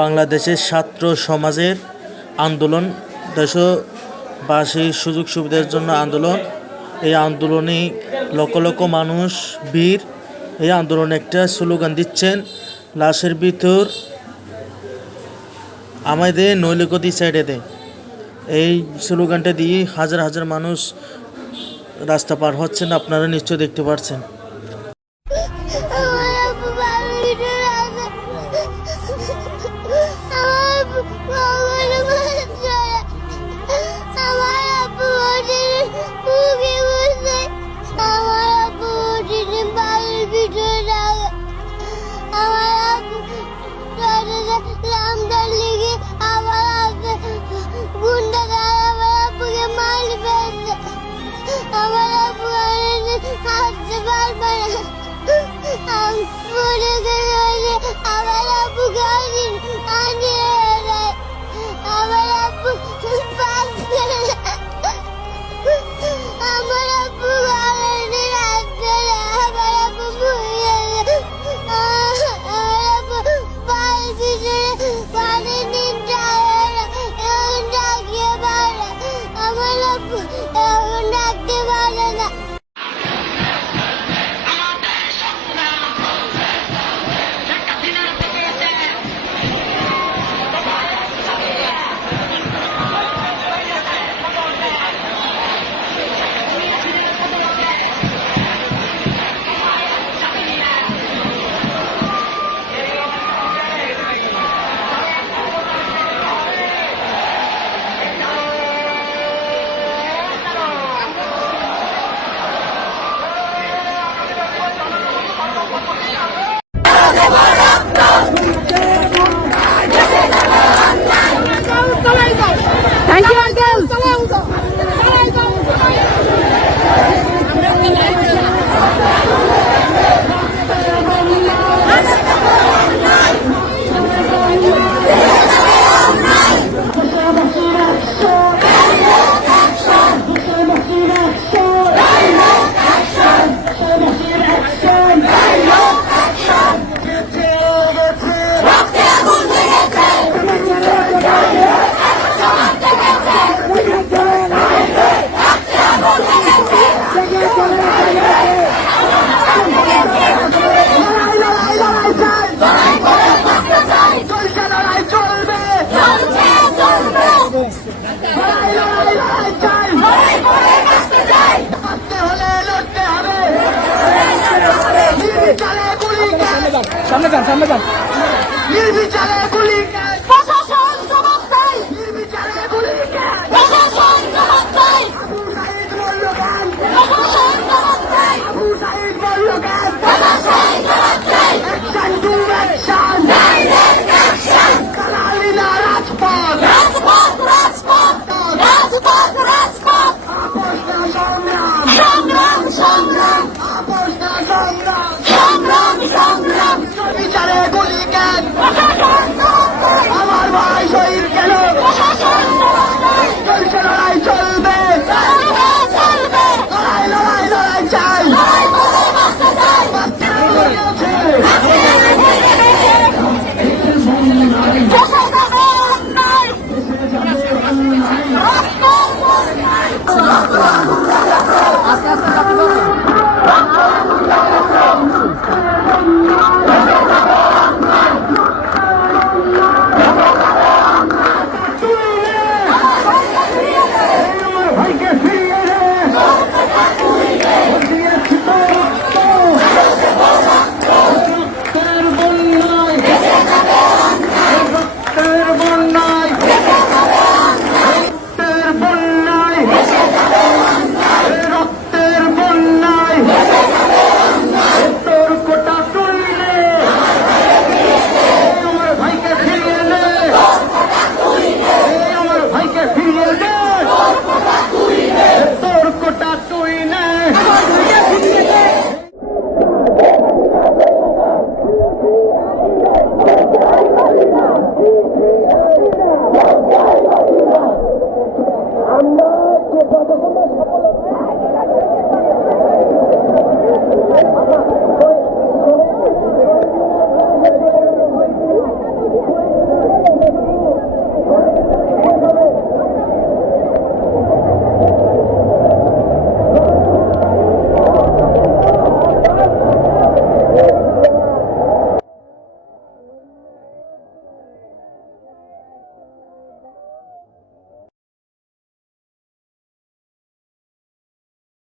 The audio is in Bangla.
বাংলাদেশের ছাত্র সমাজের আন্দোলন, দেশবাসীর সুযোগ সুবিধার জন্য আন্দোলন। এই আন্দোলনে লক্ষ লক্ষ মানুষ বীর এই আন্দোলনে একটা স্লোগান দিচ্ছেন, লাশের ভিতর আমায় দে, নইলে গদি সাইডে দে। এই স্লোগানটা দিয়ে হাজার হাজার মানুষ রাস্তা পার হচ্ছেন, আপনারা নিশ্চয় দেখতে পাচ্ছেন। Thank you, uncle. সামনে যান নির্বিচারে গুলি প্রশাসন জবাব চাই, নির্বিচারে গুলি প্রশাসন জবাব চাই, আবু সাঈদ বলল কেন প্রশাসন জবাব চাই, আবু সাঈদ বলল কেন প্রশাসন জবাব চাই, অ্যাকশন টু অ্যাকশন।